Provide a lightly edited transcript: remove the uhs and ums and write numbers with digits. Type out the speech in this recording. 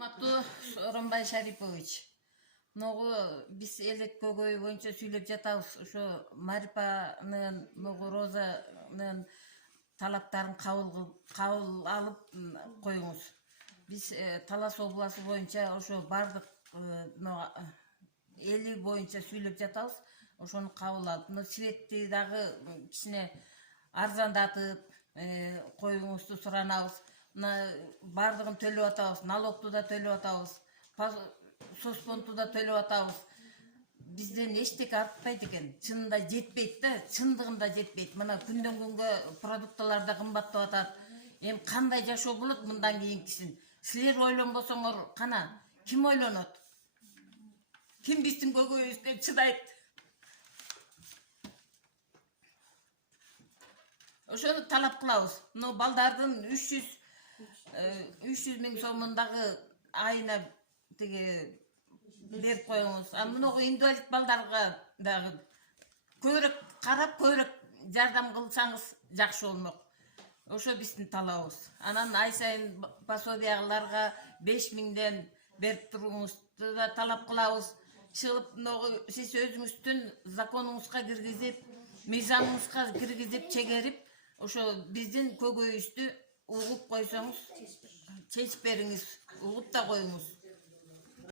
Урматтуу Сооронбай Шарипович, могу биз элек көйгөй боюнча сүйлөп жатабыз. Ошо Марипанын, могу Розанын талаптарын кабыл алып коюңуз. Биз Талас областы боюнча ошо бардык эли боюнча сүйлөп жатабыз. Ошону кабыл алып, мына светти дагы кичине арзандатып коюңузду суранабыз. Мына бардыгын төлөп атабыз, налогту да төлөп атабыз, соцфондту да төлөп атабыз. Бизден эчтеке артпайт экен. Чынында жетпейт да, чындыгында жетпейт. Мына күндөн күнгө продукталар да кымбаттап атат. Эми кандай жашоо болот мындан кийинкисин? Силер ойлонбосоңор кана, ким ойлонот? Ким биздин көйгөйүбүзгө чыдайт? Ошону талап кылабыз. Мына балдардын 300 миң сомундагы айына тиги берип коюңуз. А мына инвалид балдарга дагы көбүрөөк карап, көбүрөөк жардам кылсаңыз жакшы болмок. Ошо биздин талабыбыз. Анан ай сайын пособияларга 5 миңден берип туруңузду да талап кылабыз. Чыгып, сиз өзүңүздүн законуңузга киргизип, мыйзамыңызга киргизип, чегерип, ошо биздин көйгөйүбүздү угуп койсоңуз, чечип бериңиз, угуп да коюңуз.